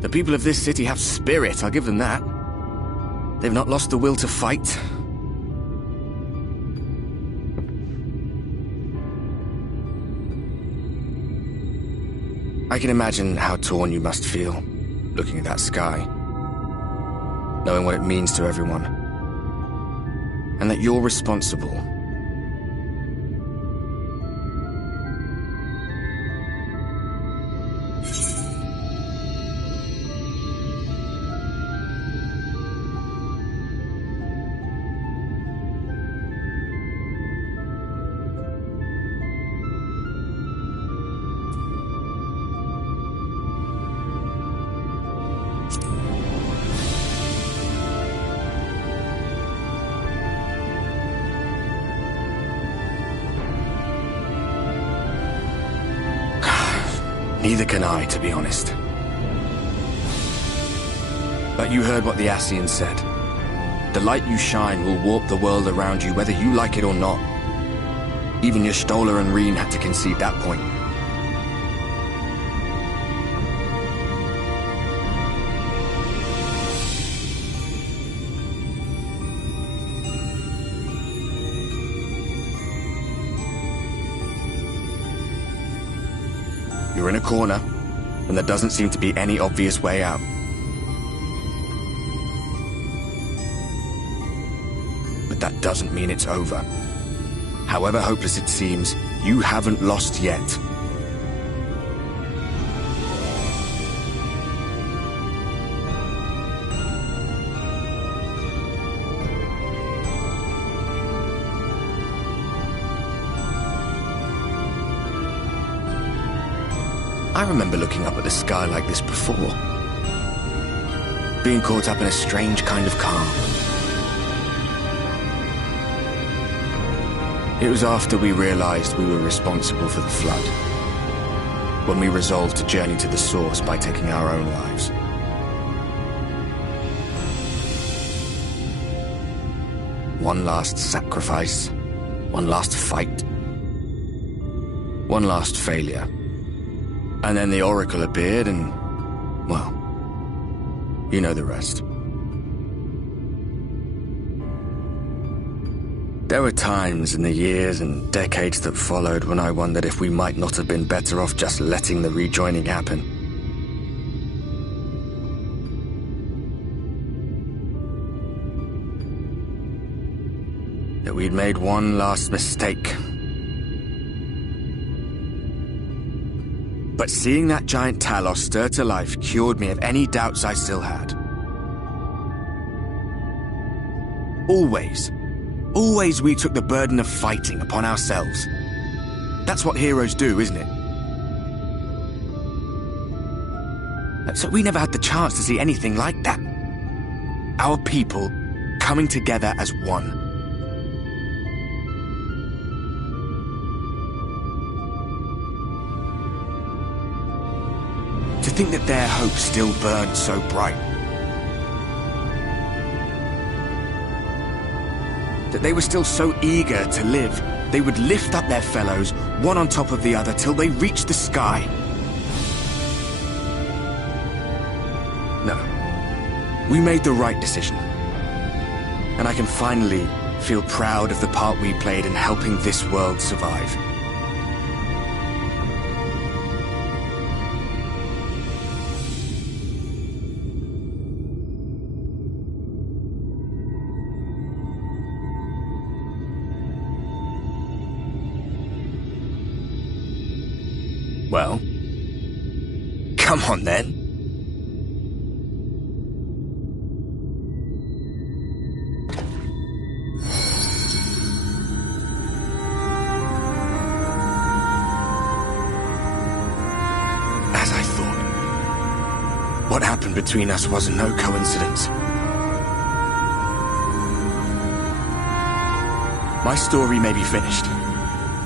The people of this city have spirit, I'll give them that. They've not lost the will to fight. I can imagine how torn you must feel, looking at that sky, knowing what it means to everyone, and that you're responsible. Neither can I, to be honest. But you heard what the Ascian said. The light you shine will warp the world around you, whether you like it or not. Even your Stola and Reen had to concede that point. You're in a corner, and there doesn't seem to be any obvious way out. But that doesn't mean it's over. However hopeless it seems, you haven't lost yet. I remember looking up at the sky like this before. Being caught up in a strange kind of calm. It was after we realized we were responsible for the flood. When we resolved to journey to the source by taking our own lives. One last sacrifice. One last fight. One last failure. And then the Oracle appeared and, well, you know the rest. There were times in the years and decades that followed when I wondered if we might not have been better off just letting the rejoining happen. That we'd made one last mistake. But seeing that giant Talos stir to life cured me of any doubts I still had. Always we took the burden of fighting upon ourselves. That's what heroes do, isn't it? So we never had the chance to see anything like that. Our people coming together as one. To think that their hope still burned so bright. That they were still so eager to live, they would lift up their fellows, one on top of the other, till they reached the sky. No. We made the right decision. And I can finally feel proud of the part we played in helping this world survive. Well, come on then. As I thought, what happened between us was no coincidence. My story may be finished,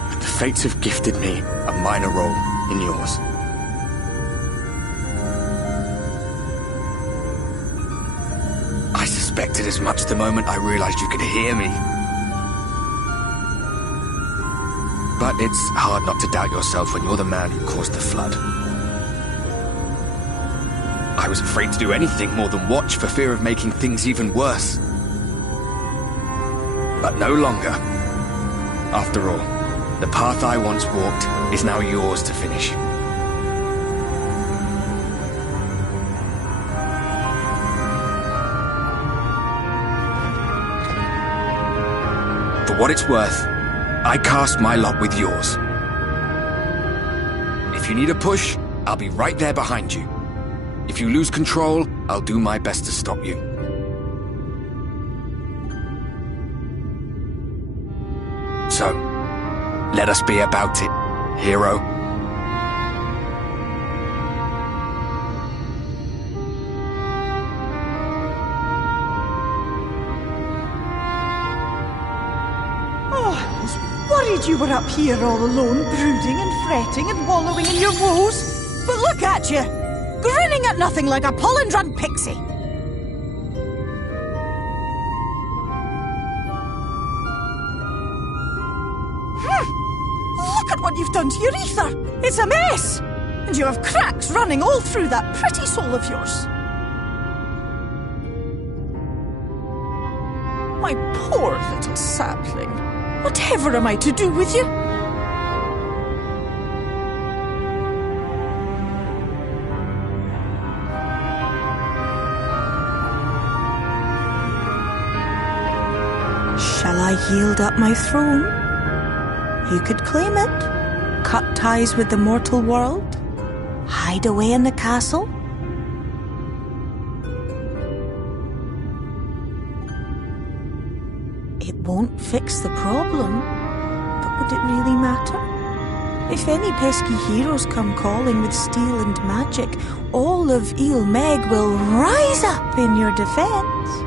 but the fates have gifted me a minor role in yours. I suspected as much the moment I realized you could hear me. But it's hard not to doubt yourself when you're the man who caused the flood. I was afraid to do anything more than watch for fear of making things even worse. But no longer. After all, the path I once walked is now yours to finish. For what it's worth, I cast my lot with yours. If you need a push, I'll be right there behind you. If you lose control, I'll do my best to stop you. So, let us be about it, hero. Oh, I was worried you were up here all alone, brooding and fretting and wallowing in your woes. But look at you, grinning at nothing like a pollen-drunk pixie. Look at what you've done to your ether. It's a mess. And you have cracks running all through that pretty soul of yours. My poor little sapling. Whatever am I to do with you? Shall I yield up my throne? You could claim it, cut ties with the mortal world, hide away in the castle. It won't fix the problem, but would it really matter? If any pesky heroes come calling with steel and magic, all of Il Meg will rise up in your defense.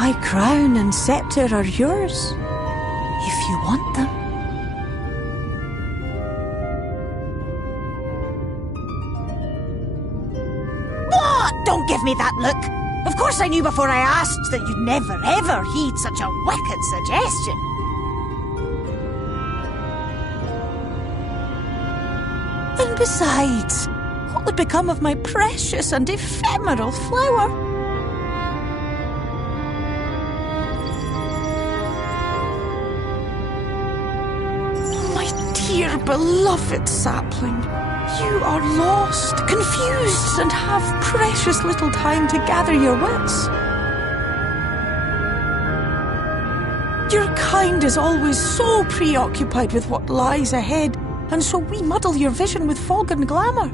My crown and scepter are yours, if you want them. What? Don't give me that look! Of course I knew before I asked that you'd never ever heed such a wicked suggestion. And besides, what would become of my precious and ephemeral flower? Dear beloved sapling, you are lost, confused, and have precious little time to gather your wits. Your kind is always so preoccupied with what lies ahead, and so we muddle your vision with fog and glamour.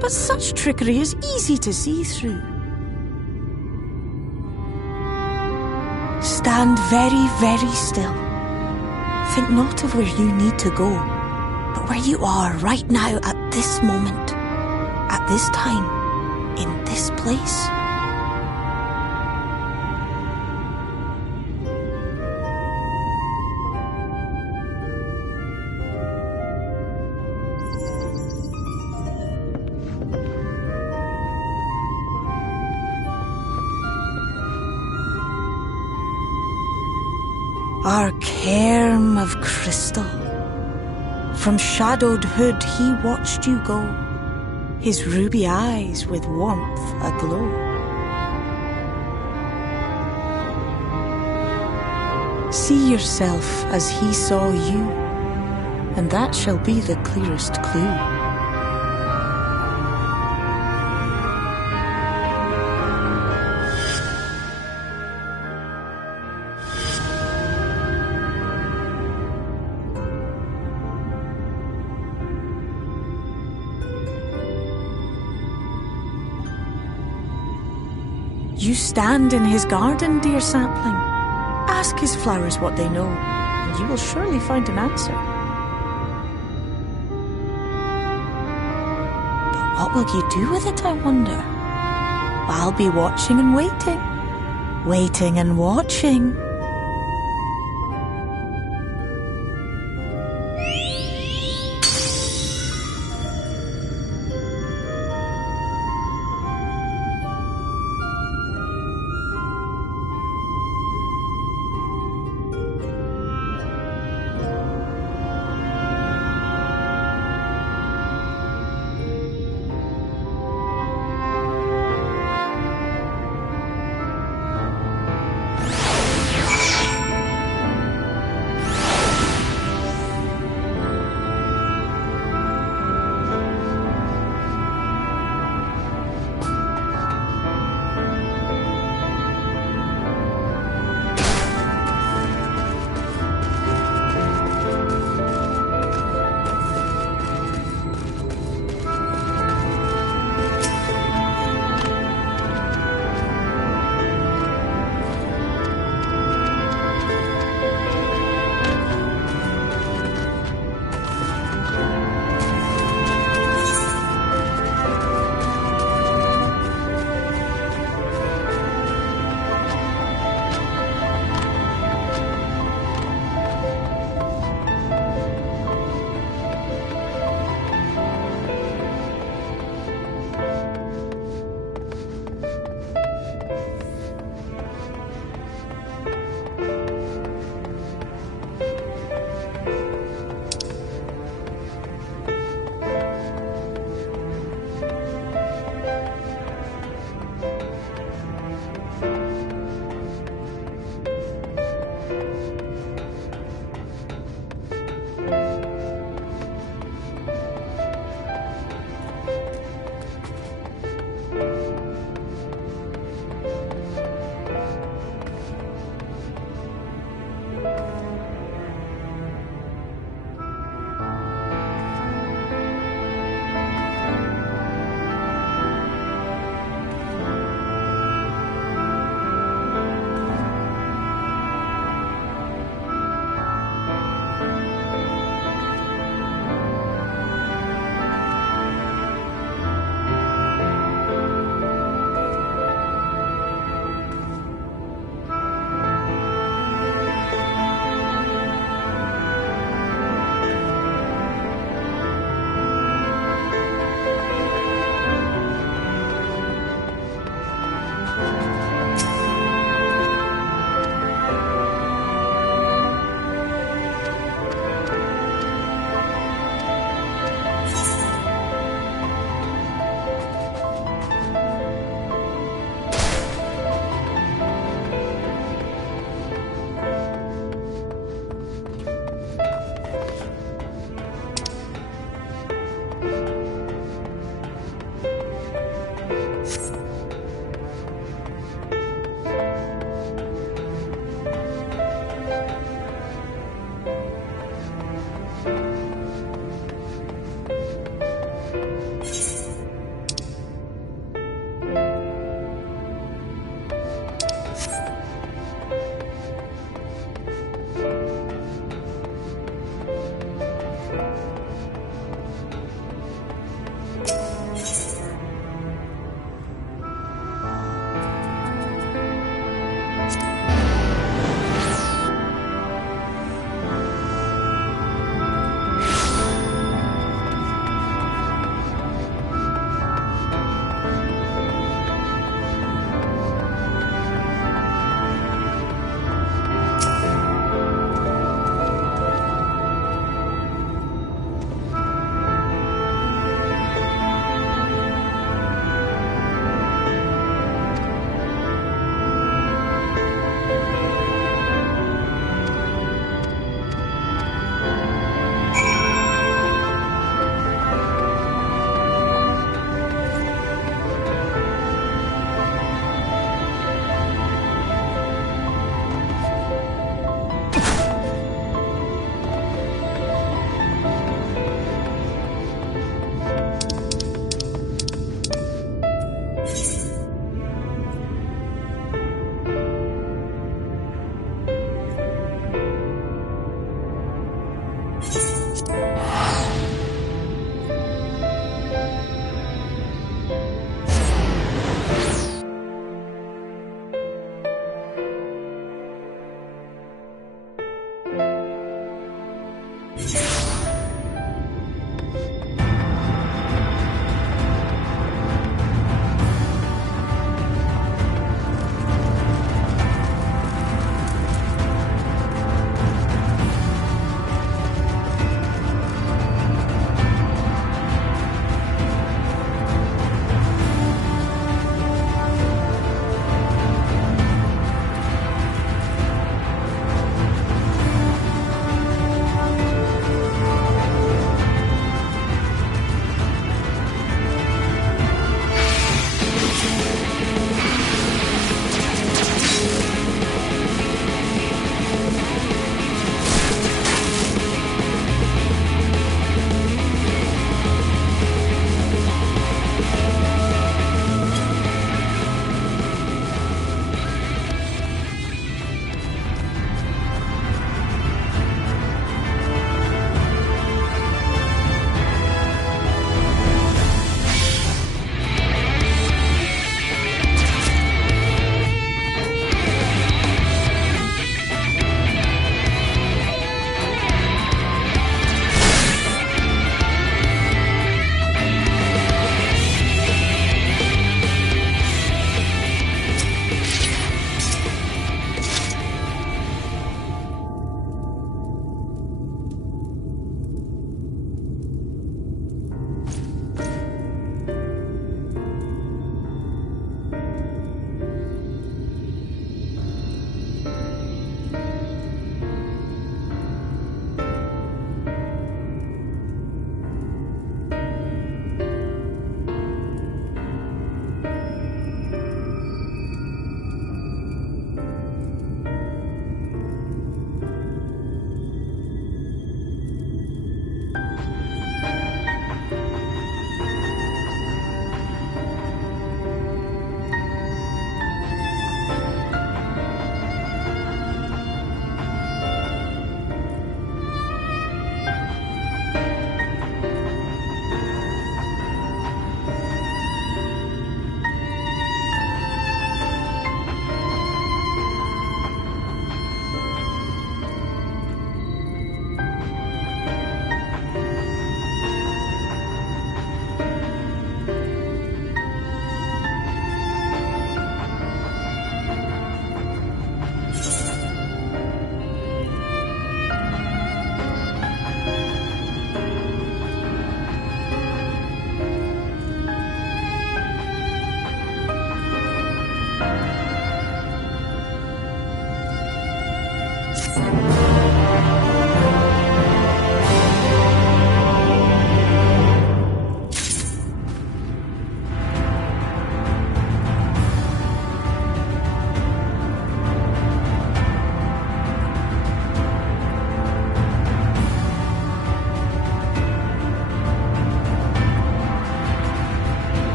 But such trickery is easy to see through. Stand very, very still. Think not of where you need to go, but where you are right now at this moment, at this time, in this place. Our cairn of crystal. From shadowed hood he watched you go, his ruby eyes with warmth aglow. See yourself as he saw you, and that shall be the clearest clue. You stand in his garden, dear sapling. Ask his flowers what they know, and you will surely find an answer. But what will you do with it, I wonder? I'll be watching and waiting, waiting and watching.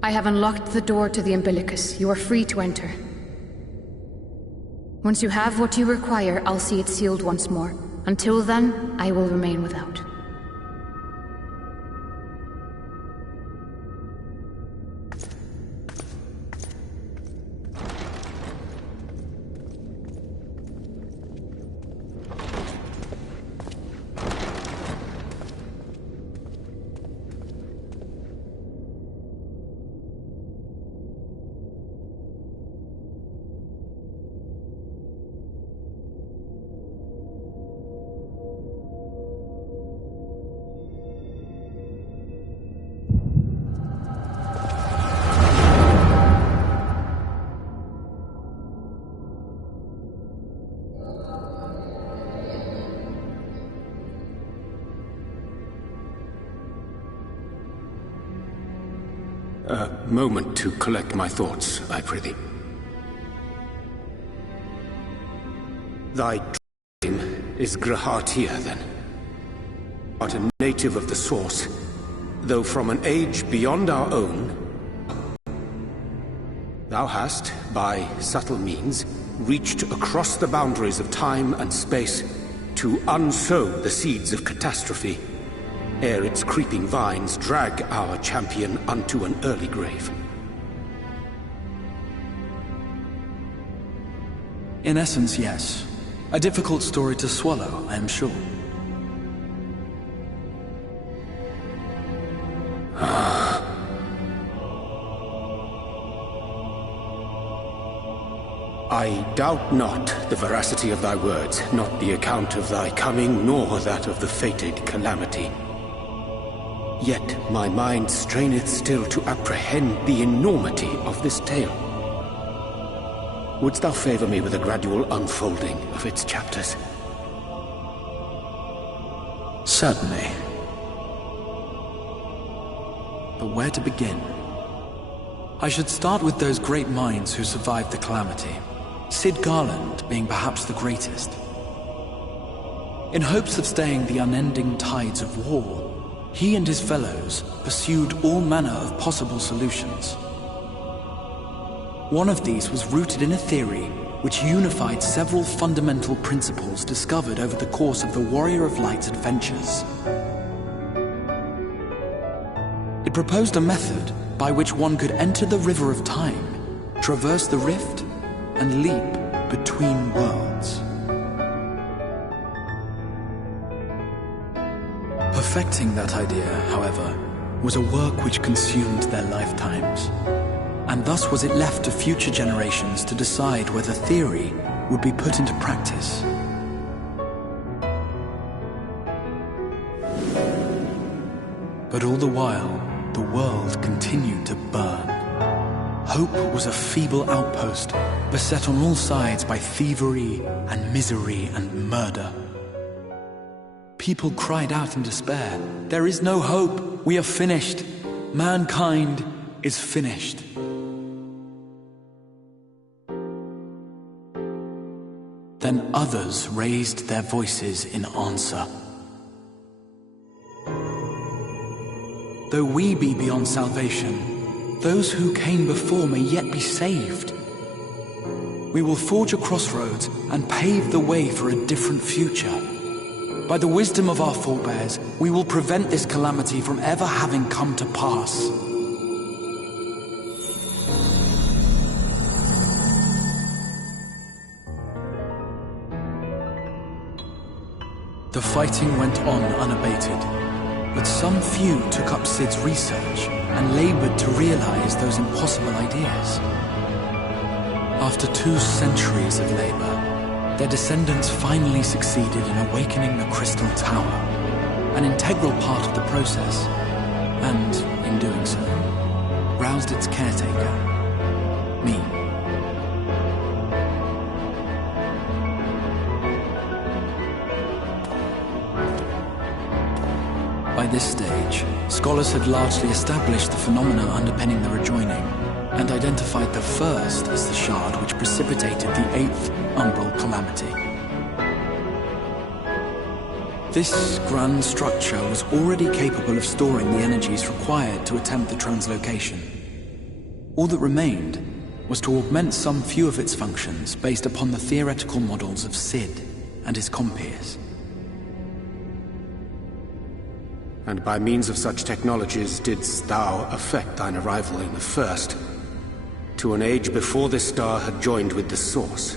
I have unlocked the door to the umbilicus. You are free to enter. Once you have what you require, I'll see it sealed once more. Until then, I will remain without. A moment to collect my thoughts, I prithee. Thy name is Grahatia, then. Art a native of the Source, though from an age beyond our own. Thou hast, by subtle means, reached across the boundaries of time and space to unsow the seeds of catastrophe, ere its creeping vines drag our champion unto an early grave. In essence, yes. A difficult story to swallow, I am sure. I doubt not the veracity of thy words, not the account of thy coming, nor that of the fated calamity. Yet my mind straineth still to apprehend the enormity of this tale. Wouldst thou favor me with a gradual unfolding of its chapters? Certainly. But where to begin? I should start with those great minds who survived the calamity. Sid Garland being perhaps the greatest. In hopes of staying the unending tides of war, he and his fellows pursued all manner of possible solutions. One of these was rooted in a theory which unified several fundamental principles discovered over the course of the Warrior of Light's adventures. It proposed a method by which one could enter the river of time, traverse the rift, and leap between worlds. Perfecting that idea, however, was a work which consumed their lifetimes, and thus was it left to future generations to decide whether theory would be put into practice. But all the while, the world continued to burn. Hope was a feeble outpost, beset on all sides by thievery and misery and murder. People cried out in despair, "There is no hope! We are finished! Mankind is finished!" Then others raised their voices in answer. Though we be beyond salvation, those who came before may yet be saved. We will forge a crossroads and pave the way for a different future. By the wisdom of our forebears, we will prevent this calamity from ever having come to pass. The fighting went on unabated, but some few took up Sid's research and labored to realize those impossible ideas. After 2 centuries of labor, their descendants finally succeeded in awakening the Crystal Tower, an integral part of the process, and, in doing so, roused its caretaker, me. By this stage, scholars had largely established the phenomena underpinning the rejoining, and identified the first as the shard which precipitated the 8th umbral calamity. This grand structure was already capable of storing the energies required to attempt the translocation, All that remained was to augment some few of its functions based upon the theoretical models of Cid and his compeers. And by means of such technologies didst thou effect thine arrival in the First, to an age before this star had joined with the Source.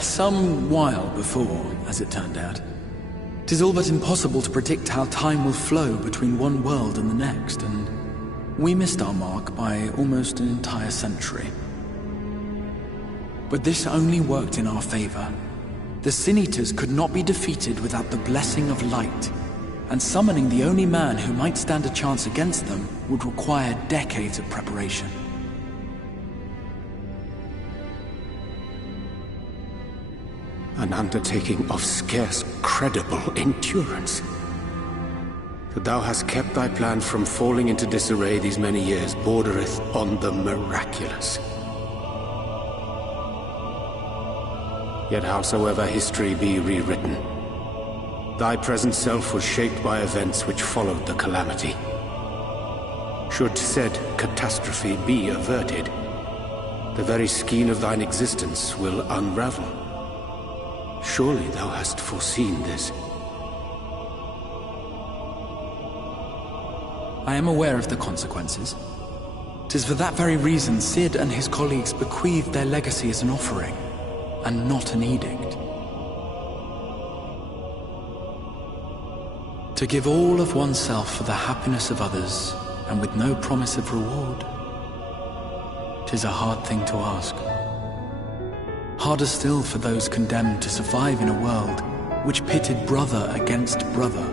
Some while before, as it turned out. 'Tis all but impossible to predict how time will flow between one world and the next, and we missed our mark by almost an entire century. But this only worked in our favor. The Sin Eaters could not be defeated without the blessing of light, and summoning the only man who might stand a chance against them would require decades of preparation. An undertaking of scarce credible endurance. That thou hast kept thy plan from falling into disarray these many years bordereth on the miraculous. Yet howsoever history be rewritten, thy present self was shaped by events which followed the calamity. Should said catastrophe be averted, the very skein of thine existence will unravel. Surely thou hast foreseen this. I am aware of the consequences. 'Tis for that very reason Cid and his colleagues bequeathed their legacy as an offering, and not an edict. To give all of oneself for the happiness of others, and with no promise of reward, 'tis a hard thing to ask. Harder still for those condemned to survive in a world which pitted brother against brother.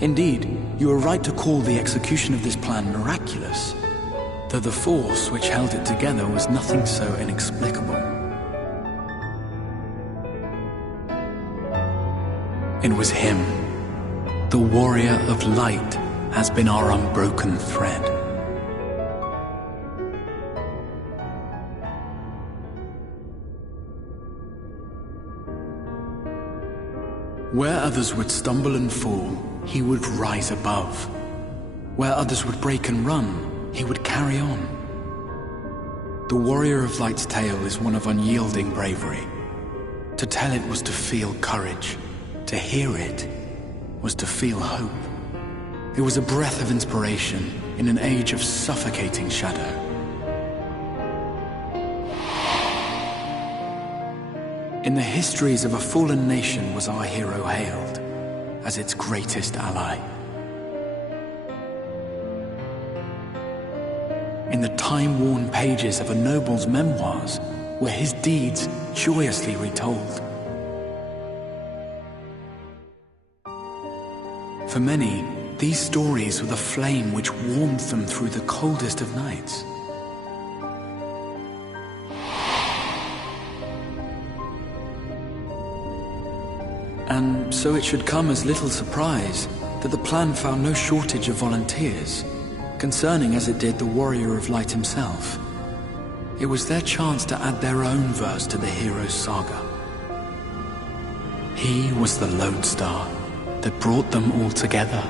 Indeed, you are right to call the execution of this plan miraculous, though the force which held it together was nothing so inexplicable. It was him. The warrior of light has been our unbroken thread. Where others would stumble and fall, he would rise above. Where others would break and run, he would carry on. The warrior of light's tale is one of unyielding bravery. To tell it was to feel courage. To hear it was to feel hope. It was a breath of inspiration in an age of suffocating shadow. In the histories of a fallen nation was our hero hailed as its greatest ally. In the time-worn pages of a noble's memoirs were his deeds joyously retold. For many, these stories were the flame which warmed them through the coldest of nights. And so it should come as little surprise that the plan found no shortage of volunteers, concerning as it did the warrior of light himself. It was their chance to add their own verse to the hero's saga. He was the lodestar that brought them all together,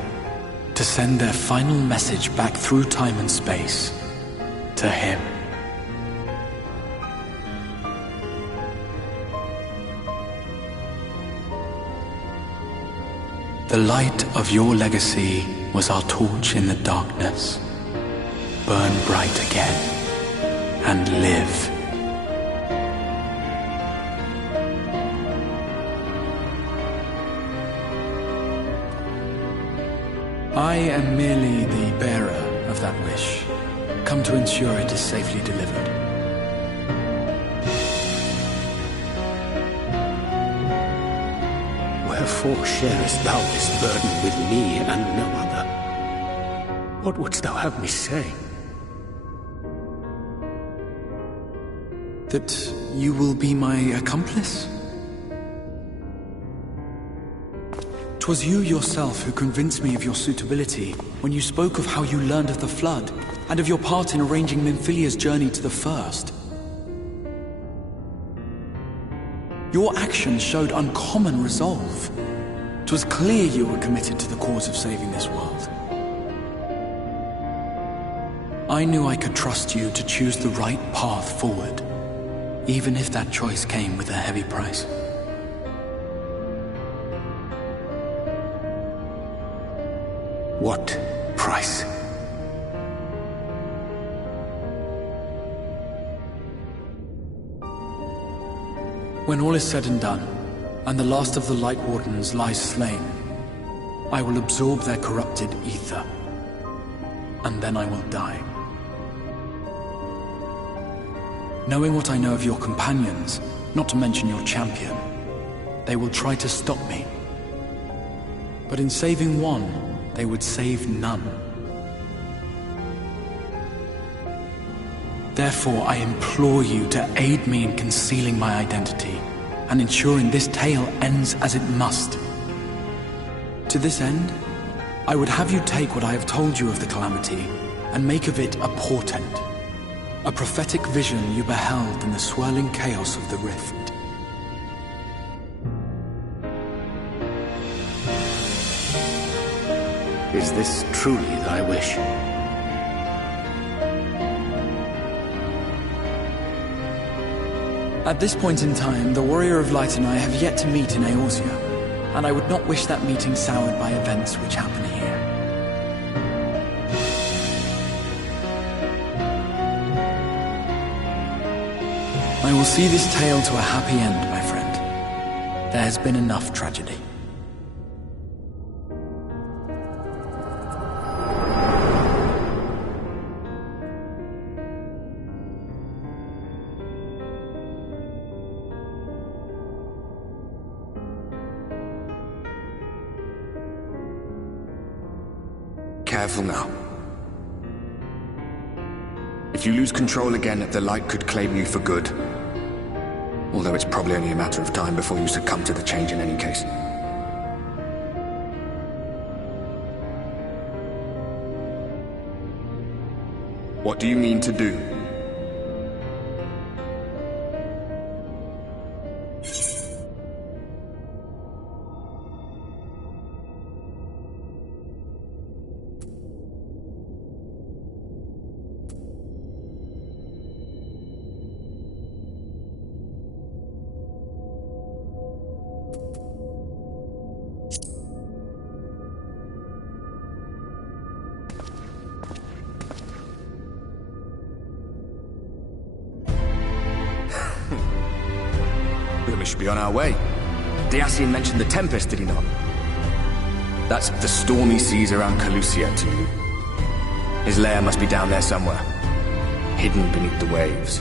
to send their final message back through time and space to him. The light of your legacy was our torch in the darkness. Burn bright again and live. I am merely the bearer of that wish, come to ensure it is safely delivered. Wherefore sharest thou this burden with me and no other? What wouldst thou have me say? That you will be my accomplice? 'Twas you yourself who convinced me of your suitability when you spoke of how you learned of the Flood and of your part in arranging Minfilia's journey to the First. Your actions showed uncommon resolve. 'Twas clear you were committed to the cause of saving this world. I knew I could trust you to choose the right path forward, even if that choice came with a heavy price. What price? When all is said and done, and the last of the Light Wardens lies slain, I will absorb their corrupted ether, and then I will die. Knowing what I know of your companions, not to mention your champion, they will try to stop me. But in saving one, they would save none. Therefore, I implore you to aid me in concealing my identity and ensuring this tale ends as it must. To this end, I would have you take what I have told you of the Calamity and make of it a portent, a prophetic vision you beheld in the swirling chaos of the Rift. Is this truly thy wish? At this point in time, the Warrior of Light and I have yet to meet in Eorzea, and I would not wish that meeting soured by events which happen here. I will see this tale to a happy end, my friend. There has been enough tragedy. Careful now. If you lose control again, the Light could claim you for good. Although it's probably only a matter of time before you succumb to the change in any case. What do you mean to do? We should be on our way. Dacian mentioned the Tempest, did he not? That's the stormy seas around Calusia to you. His lair must be down there somewhere, hidden beneath the waves.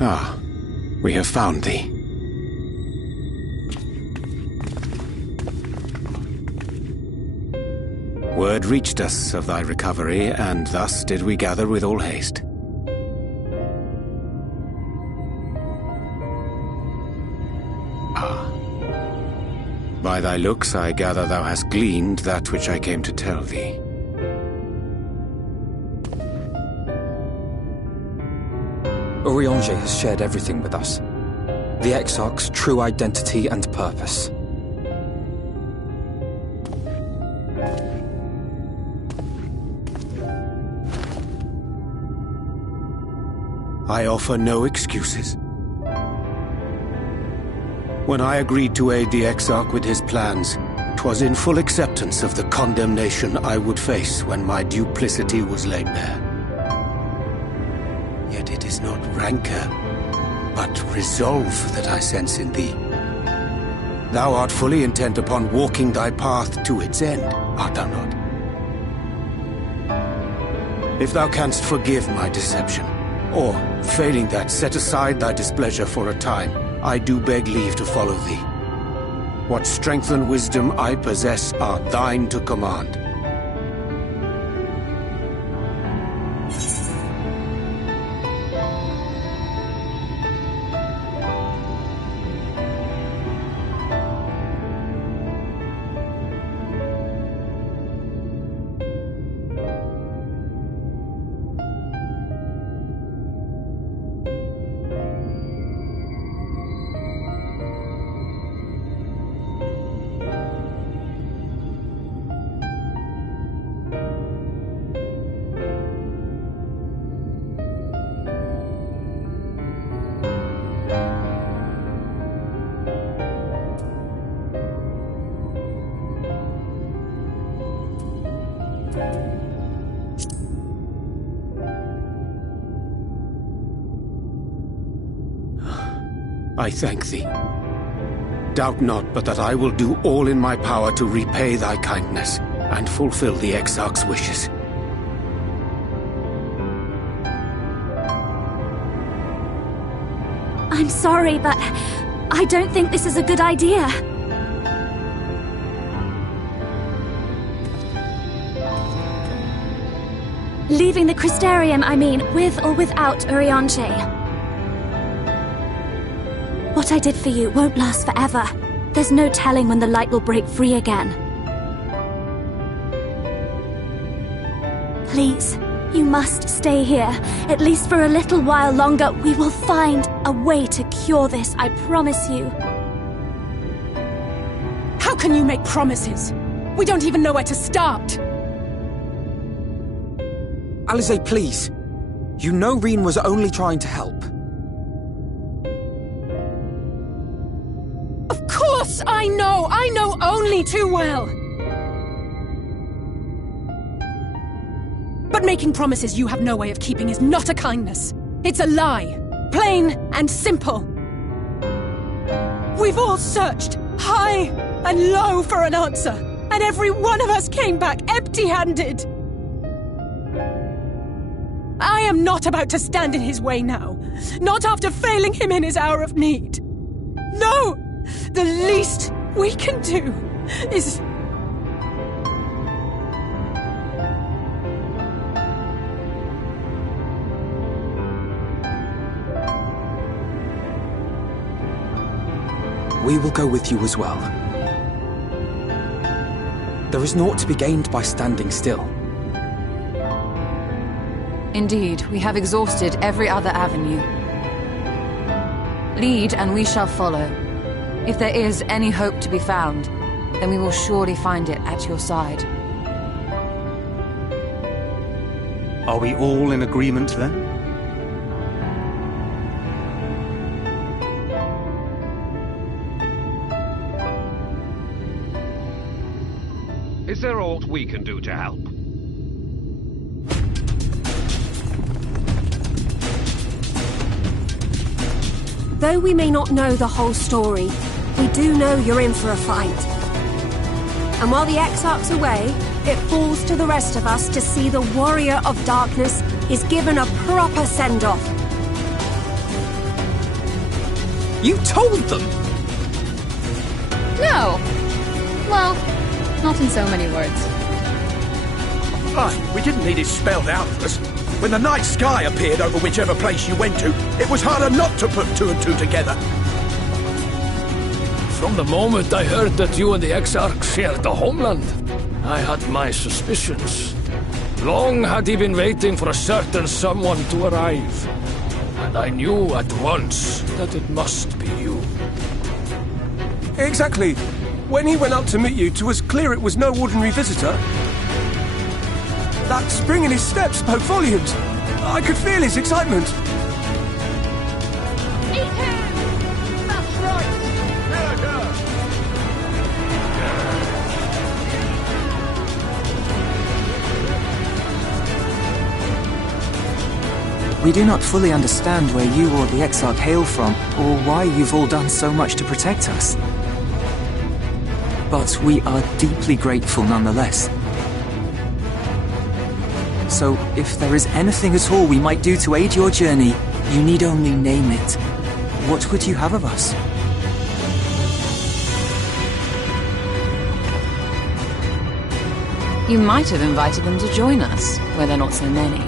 Ah, we have found thee. Word reached us of thy recovery, and thus did we gather with all haste. Ah. By thy looks I gather thou hast gleaned that which I came to tell thee. Urianger has shared everything with us. The Exarch's true identity and purpose. I offer no excuses. When I agreed to aid the Exarch with his plans, 'twas in full acceptance of the condemnation I would face when my duplicity was laid bare. Yet it is not rancor, but resolve that I sense in thee. Thou art fully intent upon walking thy path to its end, art thou not? If thou canst forgive my deception, or, failing that, set aside thy displeasure for a time, I do beg leave to follow thee. What strength and wisdom I possess are thine to command. I thank thee. Doubt not but that I will do all in my power to repay thy kindness and fulfill the Exarch's wishes. I'm sorry, but I don't think this is a good idea. Leaving the Crystarium, I mean, with or without Urianger. What I did for you won't last forever. There's no telling when the light will break free again. Please, you must stay here, at least for a little while longer. We will find a way to cure this, I promise you. How can you make promises? We don't even know where to start. Alize, please. You know Reen was only trying to help. Of course I know only too well. But making promises you have no way of keeping is not a kindness. It's a lie. Plain and simple. We've all searched high and low for an answer, and every one of us came back empty-handed. I am not about to stand in his way now. Not after failing him in his hour of need. No! The least we can do is... We will go with you as well. There is naught to be gained by standing still. Indeed, we have exhausted every other avenue. Lead, and we shall follow. If there is any hope to be found, then we will surely find it at your side. Are we all in agreement, then? Is there aught we can do to help? Though we may not know the whole story, we do know you're in for a fight. And while the Exarch's away, it falls to the rest of us to see the Warrior of Darkness is given a proper send-off. You told them! No! Well, not in so many words. Aye, we didn't need it spelled out for us. When the night sky appeared over whichever place you went to, it was harder not to put two and two together. From the moment I heard that you and the Exarch shared the homeland, I had my suspicions. Long had he been waiting for a certain someone to arrive. And I knew at once that it must be you. Exactly. When he went up to meet you, it was clear it was no ordinary visitor. That spring in his step spoke volumes. I could feel his excitement. Eat him! That's right! We do not fully understand where you or the Exarch hail from, or why you've all done so much to protect us. But we are deeply grateful nonetheless. So, if there is anything at all we might do to aid your journey, you need only name it. What would you have of us? You might have invited them to join us, where they're not so many.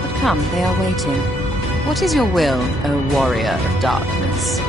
But come, they are waiting. What is your will, O warrior of darkness?